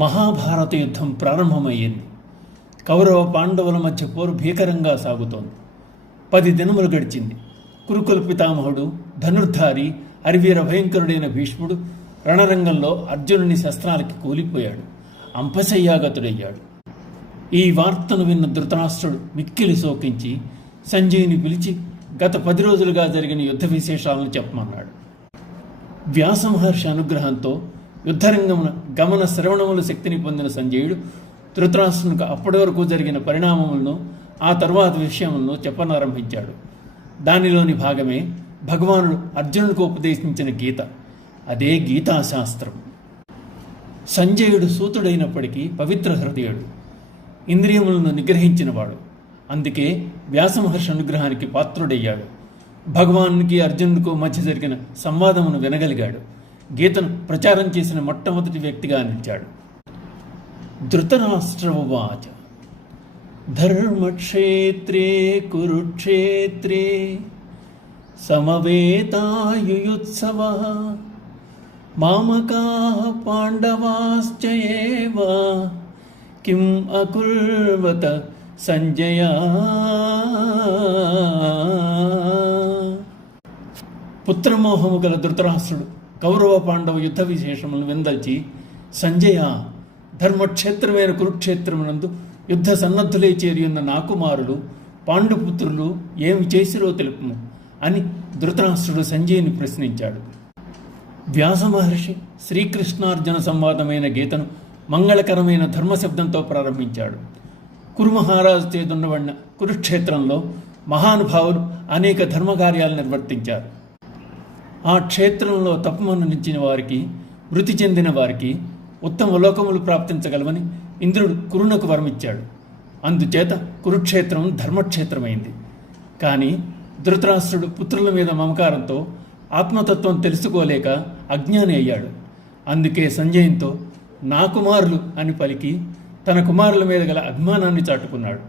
మహాభారత యుద్ధం ప్రారంభమయ్యింది. కౌరవ పాండవుల మధ్య పోరు భీకరంగా సాగుతోంది. 10 దినములు గడిచింది. కురుకుల పితామహుడు, ధనుర్ధారి, అరివీర భయంకరుడైన భీష్ముడు రణరంగంలో అర్జునుని శస్త్రాలకి కూలిపోయాడు. అంపశయ్యాగతుడయ్యాడు. ఈ వార్తను విన్న ధృతరాష్ట్రుడు మిక్కిలి శోకించి సంజయుని పిలిచి గత 10 రోజులుగా జరిగిన యుద్ధ విశేషాలను చెప్పమన్నాడు. వ్యాసమహర్షి అనుగ్రహంతో యుద్ధరంగమున గమన శ్రవణముల శక్తిని పొందిన సంజయుడు ధృతరాష్ట్రునికి అప్పటి వరకు జరిగిన పరిణామములను, ఆ తరువాత విషయములను చెప్పనారంభించాడు. దానిలోని భాగమే భగవానుడు అర్జునుడికి ఉపదేశించిన గీత. అదే గీతాశాస్త్రం. సంజయుడు సూతుడైనప్పటికీ పవిత్ర హృదయుడు, ఇంద్రియములను నిగ్రహించినవాడు. అందుకే వ్యాసమహర్షి అనుగ్రహానికి పాత్రుడయ్యాడు. భగవానునికి అర్జునుడికి మధ్య జరిగిన సంవాదమును వినగలిగాడు. గీతను ప్రచారం చేసిన మొట్టమొదటి వ్యక్తిగా నిలిచాడు. ధృతరాష్ట్రవాచ ధర్మక్షేత్రే కురుక్షేత్రే సమవేతాయుయుత్సవః మామకాః పాండవాశ్చ ఏవ కిం అకుర్వత సంజయ. పుత్రమోహము గల ధృతరాష్ట్రుడు కౌరవ పాండవ యుద్ధ విశేషములను విందల్చి, సంజయ, ధర్మక్షేత్రమైన కురుక్షేత్రమునందు యుద్ధ సన్నద్ధులై చేరియున్న నా కుమారులు పాండుపుత్రులు ఏమి చేసిరో తెలుపుము అని ధృతరాష్ట్రుడు సంజయుని ప్రశ్నించాడు. వ్యాసమహర్షి శ్రీకృష్ణార్జున సంవాదమైన గీతను మంగళకరమైన ధర్మశబ్దంతో ప్రారంభించాడు. కురుమహారాజు చేదుండబడిన కురుక్షేత్రంలో మహానుభావులు అనేక ధర్మకార్యాలు నిర్వర్తించారు. ఆ క్షేత్రంలో తపమనునించిన వారికి, మృతి చెందిన వారికి ఉత్తమ లోకములు ప్రాప్తించగలవని ఇంద్రుడు కురునకు వరమిచ్చాడు. అందుచేత కురుక్షేత్రం ధర్మక్షేత్రమైంది. కానీ ధృతరాష్ట్రుడు పుత్రుల మీద మమకారంతో ఆత్మతత్వం తెలుసుకోలేక అజ్ఞాని అయ్యాడు. అందుకే సంజయంతో నా కుమారులు అని పలికి తన కుమారుల మీద గల అభిమానాన్ని చాటుకున్నాడు.